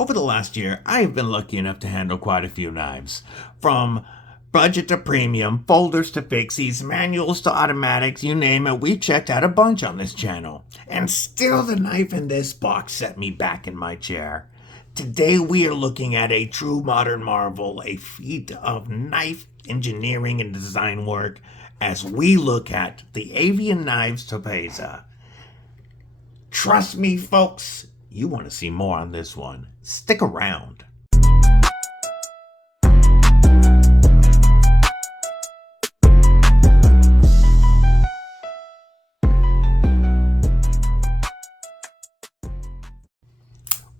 Over the last year, I have been lucky enough to handle quite a few knives. From budget to premium, folders to fixies, manuals to automatics, you name it, we've checked out a bunch on this channel. And still the knife in this box set me back in my chair. Today we are looking at a true modern marvel, a feat of knife engineering and design work, as we look at the Avian Knives Topaza. Trust me, folks, you want to see more on this one. Stick around.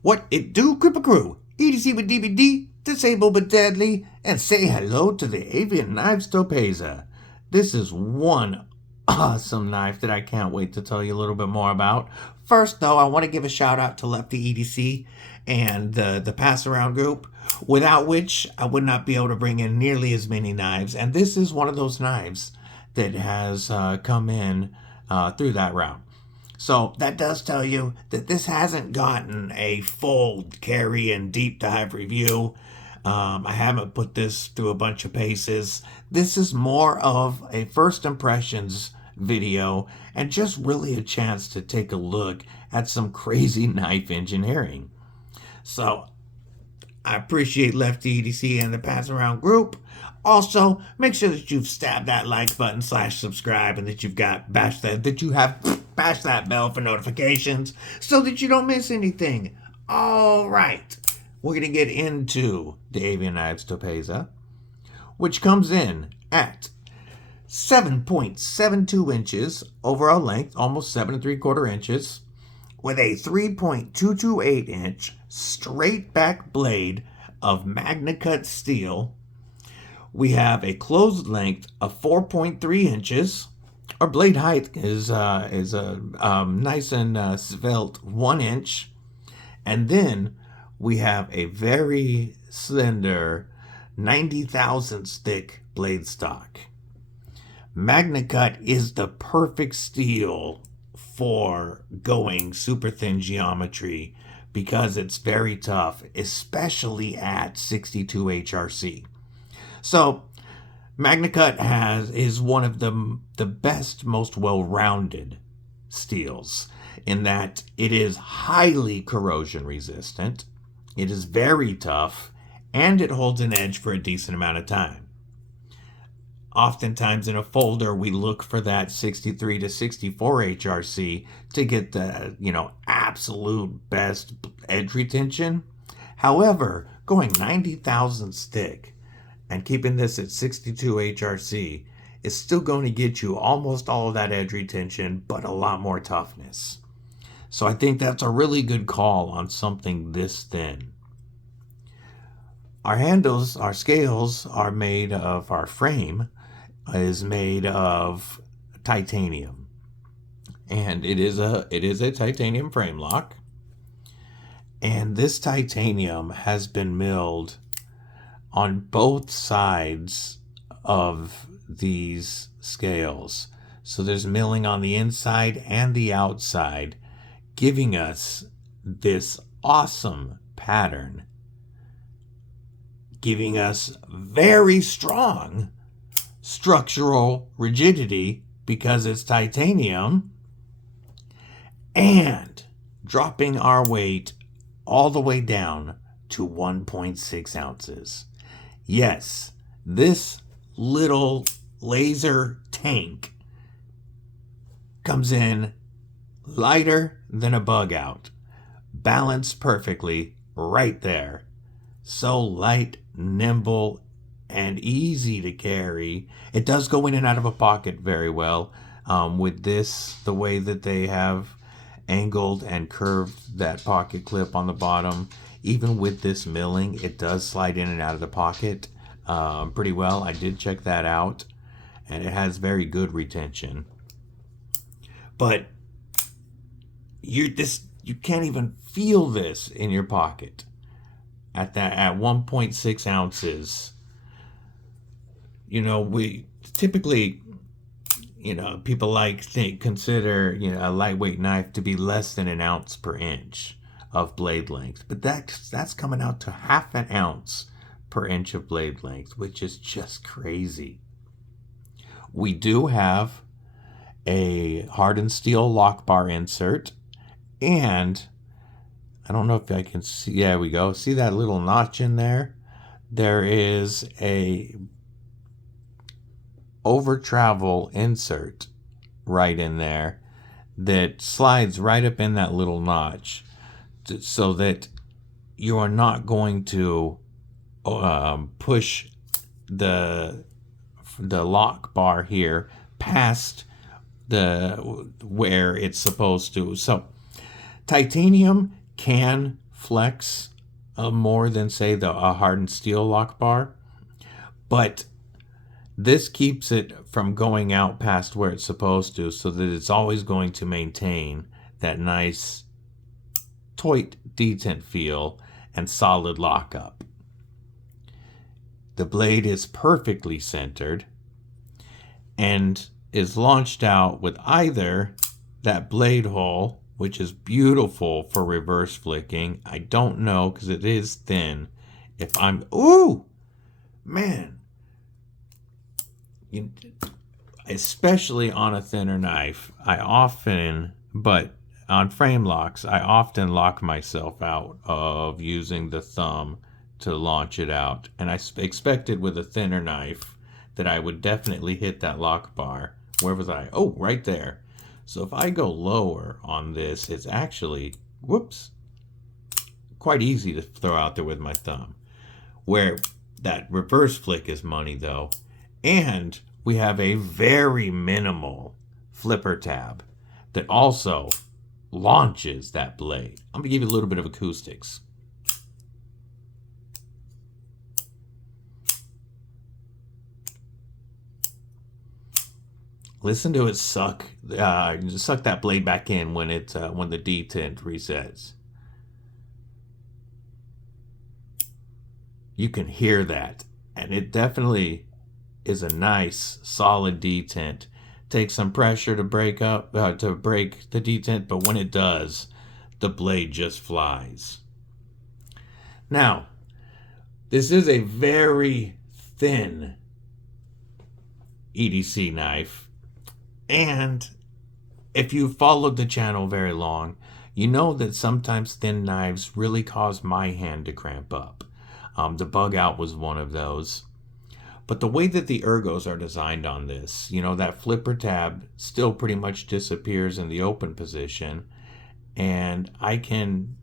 What it do, Kripple Krew? EDC with DVD, disabled but deadly, and say hello to the Avian Knives Topaza. This is one awesome knife that I can't wait to tell you a little bit more about. First, though, I want to give a shout out to Lefty EDC and the Passaround group, without which I would not be able to bring in nearly as many knives. And this is one of those knives that has come in through that route. So that does tell you that this hasn't gotten a full carry and deep dive review. I haven't put this through a bunch of paces. This is more of a first impressions video and just really a chance to take a look at some crazy knife engineering. So I appreciate Lefty EDC and the Passaround group. Also, make sure that you've stabbed that like button / subscribe and that you've got bashed that bell for notifications so that you don't miss anything. All right, we're going to get into the Avian Knives Topaza, which comes in at 7.72 inches overall length, almost 7 3/4 inches, with a 3.228 inch straight back blade of MagnaCut steel. We have a closed length of 4.3 inches. Our blade height is a nice and svelte 1 inch. And then we have a very slender 90 thousandths thick blade stock. MagnaCut is the perfect steel for going super thin geometry because it's very tough, especially at 62 HRC. So MagnaCut is one of the best, most well-rounded steels in that it is highly corrosion resistant, it is very tough, and it holds an edge for a decent amount of time. Oftentimes in a folder, we look for that 63 to 64 HRC to get the, absolute best edge retention. However, going 90 thousandths thick and keeping this at 62 HRC is still going to get you almost all of that edge retention, but a lot more toughness. So I think that's a really good call on something this thin. Our handles, our scales are made of, our frame is made of titanium. And it is a titanium frame lock. And this titanium has been milled on both sides of these scales. So there's milling on the inside and the outside, giving us this awesome pattern, giving us very strong structural rigidity because it's titanium, and dropping our weight all the way down to 1.6 ounces. Yes, this little laser tank comes in lighter than a bug out, balanced perfectly right there. So light, nimble, and easy to carry. It does go in and out of a pocket very well. With this, the way that they have angled and curved that pocket clip on the bottom, even with this milling, it does slide in and out of the pocket pretty well. I did check that out, and it has very good retention. But you can't even feel this in your pocket at 1.6 ounces. We typically, people consider a lightweight knife to be less than an ounce per inch. of blade length, but that's coming out to 1/2 ounce per inch of blade length, which is just crazy. We do have a hardened steel lock bar insert, and I don't know if I can see, yeah, we go. See that little notch in there? There is a over travel insert right in there that slides right up in that little notch, so that you are not going to push the lock bar here past where it's supposed to. So titanium can flex more than, say, a hardened steel lock bar, but this keeps it from going out past where it's supposed to, so that it's always going to maintain that nice toit detent feel and solid lockup. The blade is perfectly centered and is launched out with either that blade hole, which is beautiful for reverse flicking. I don't know, because it is thin. If I'm, ooh, man, especially on a thinner knife, but on frame locks, I often lock myself out of using the thumb to launch it out. And I expected with a thinner knife that I would definitely hit that lock bar. Where was I? Oh, right there. So if I go lower on this, it's actually, whoops, quite easy to throw out there with my thumb. Where that reverse flick is money, though. And we have a very minimal flipper tab that also launches that blade. I'm going to give you a little bit of acoustics. Listen to it suck that blade back in when the detent resets. You can hear that, and it definitely is a nice solid detent. Takes some pressure to break the detent, but when it does, the blade just flies. Now, this is a very thin EDC knife, and if you've followed the channel very long, you know that sometimes thin knives really cause my hand to cramp up. The bug out was one of those. But the way that the ergos are designed on this, that flipper tab still pretty much disappears in the open position, and I can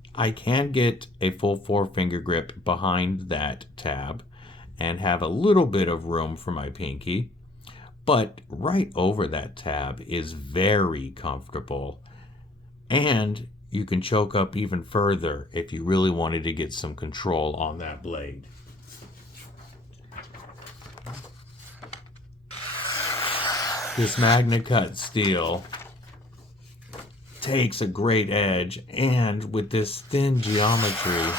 get a full 4-finger grip behind that tab and have a little bit of room for my pinky. But right over that tab is very comfortable, and you can choke up even further if you really wanted to get some control on that blade. This MagnaCut steel takes a great edge, and with this thin geometry,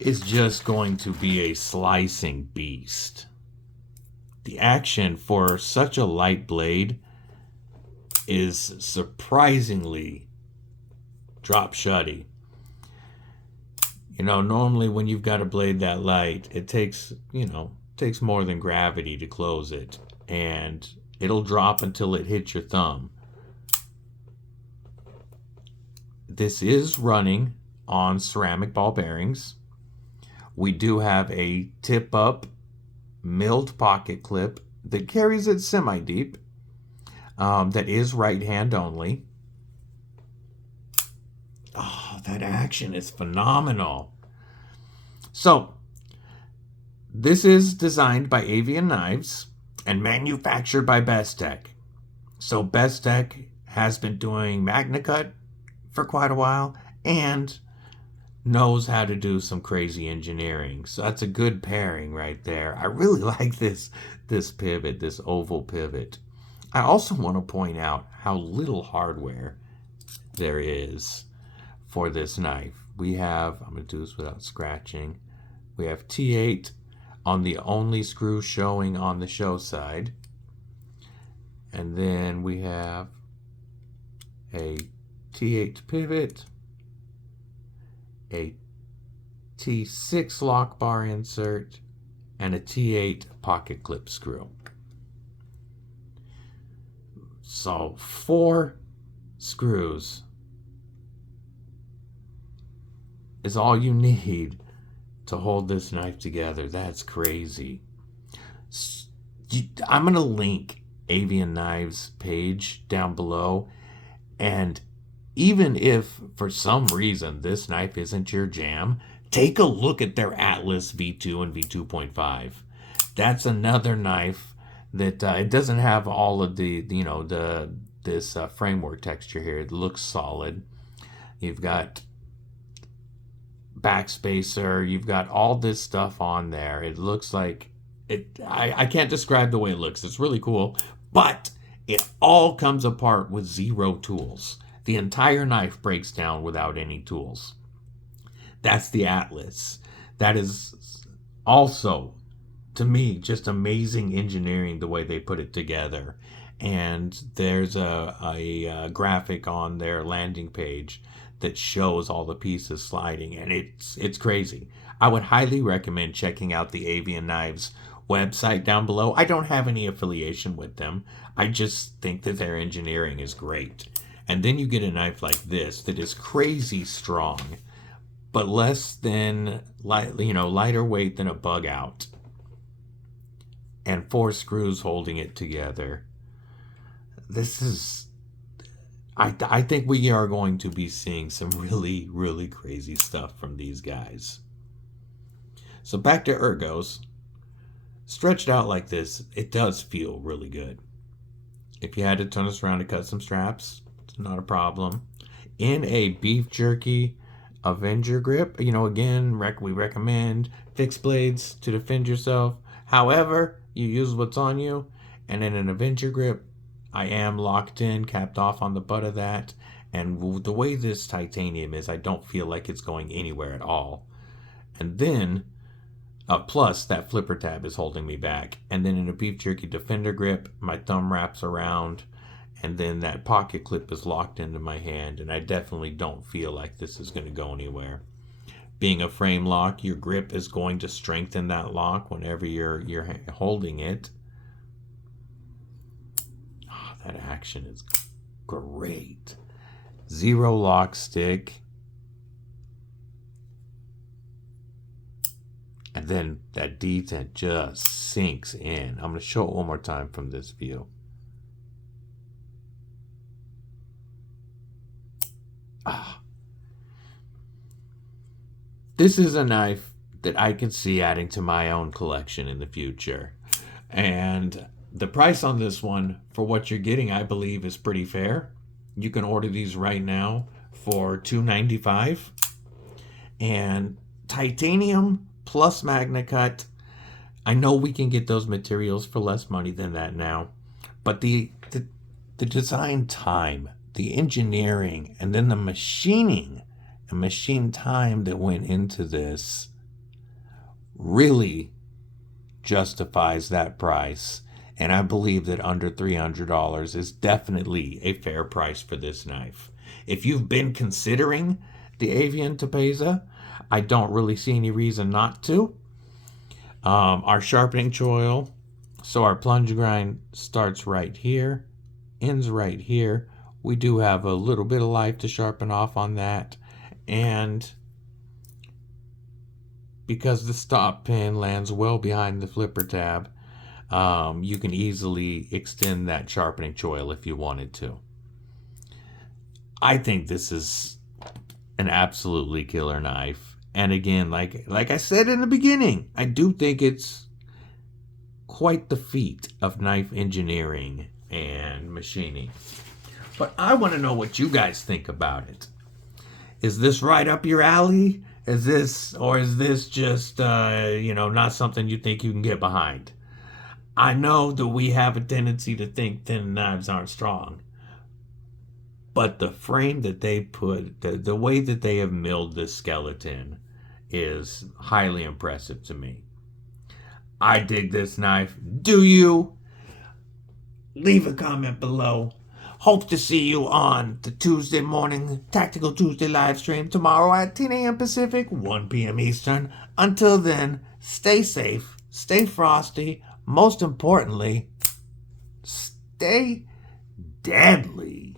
it's just going to be a slicing beast. The action for such a light blade is surprisingly drop-shutty. Normally when you've got a blade that light, it takes more than gravity to close it, and it'll drop until it hits your thumb. This is running on ceramic ball bearings. We do have a tip-up milled pocket clip that carries it semi-deep, that is right hand only. Oh, that action is phenomenal. So, this is designed by Avian Knives and manufactured by Bestech. So Bestech has been doing MagnaCut for quite a while and knows how to do some crazy engineering. So that's a good pairing right there. I really like this pivot, this oval pivot. I also want to point out how little hardware there is for this knife. We have, I'm going to do this without scratching, we have T8 on the only screw showing on the show side. And then we have a T8 pivot a T6 lock bar insert, and a T8 pocket clip screw. So 4 screws is all you need to hold this knife together. That's crazy. I'm going to link Avian Knives page down below, and even if for some reason this knife isn't your jam, take a look at their Atlas V2 and V2.5. That's another knife that it doesn't have all of the this framework texture here. It looks solid. You've got backspacer. You've got all this stuff on there. It looks like it. I can't describe the way it looks. It's really cool, but it all comes apart with 0 tools. The entire knife breaks down without any tools. That's the Atlas. That is also, to me, just amazing engineering, the way they put it together. And there's a graphic on their landing page that shows all the pieces sliding, and it's crazy. I would highly recommend checking out the Avian Knives website down below. I don't have any affiliation with them. I just think that their engineering is great. And then you get a knife like this that is crazy strong, but lighter weight than a bug out, and 4 screws holding it together. This is, I think we are going to be seeing some really, really crazy stuff from these guys. So back to ergos. Stretched out like this, it does feel really good. If you had to turn this around to cut some straps, it's not a problem. In a beef jerky Avenger grip, again, we recommend fixed blades to defend yourself. However, you use what's on you. And in an Avenger grip, I am locked in, capped off on the butt of that. And the way this titanium is, I don't feel like it's going anywhere at all. And then, plus that flipper tab is holding me back. And then in a beef jerky Defender grip, my thumb wraps around, and then that pocket clip is locked into my hand, and I definitely don't feel like this is going to go anywhere. Being a frame lock, your grip is going to strengthen that lock whenever you're holding it. Oh, that action is great. 0 lock stick. And then that detent just sinks in. I'm going to show it one more time from this view. This is a knife that I can see adding to my own collection in the future. And the price on this one, for what you're getting, I believe is pretty fair. You can order these right now for $2.95. And titanium plus MagnaCut, I know we can get those materials for less money than that now. But the design time, the engineering, and then the machining and machine time that went into this really justifies that price. And I believe that under $300 is definitely a fair price for this knife. If you've been considering the Avian Topaza, I don't really see any reason not to. Our sharpening choil, so our plunge grind starts right here, ends right here. We do have a little bit of life to sharpen off on that. And because the stop pin lands well behind the flipper tab, you can easily extend that sharpening choil if you wanted to. I think this is an absolutely killer knife. And again, like I said in the beginning, I do think it's quite the feat of knife engineering and machining. But I want to know what you guys think about it. Is this right up your alley? Is this just, not something you think you can get behind? I know that we have a tendency to think thin knives aren't strong. But the frame that they put, the way that they have milled this skeleton is highly impressive to me. I dig this knife. Do you? Leave a comment below. Hope to see you on the Tuesday morning Tactical Tuesday live stream tomorrow at 10 a.m. Pacific, 1 p.m. Eastern. Until then, stay safe, stay frosty, most importantly, stay deadly.